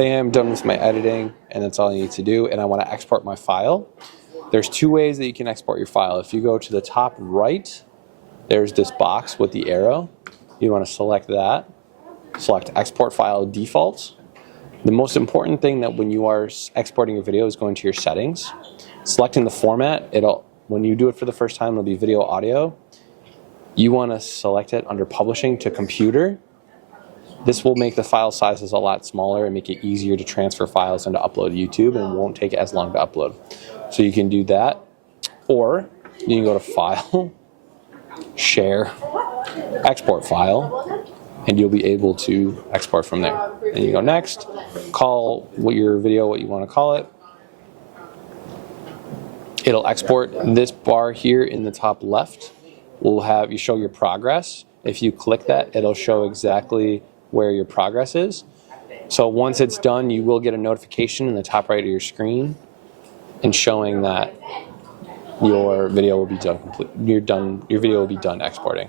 say I'm done with my editing and that's all I need to do, and I want to export my file. There's two ways that you can export your file. If you go to the top right, there's this box with the arrow. You want to select that. Select Export File Default. The most important thing that when you are exporting your video is going to your settings. Selecting the format, when you do it for the first time, it'll be video audio. You want to select it under Publishing to Computer. This will make the file sizes a lot smaller and make it easier to transfer files and to upload to YouTube, and it won't take as long to upload. So you can do that, or you can go to File, Share, Export File, and you'll be able to export from there. And you go Next, call your video what you want to call it. It'll export. This bar here in the top left will have you show your progress. If you click that, it'll show exactly where your progress is. So once it's done, you will get a notification in the top right of your screen and showing that your video will be done. Your video will be done exporting.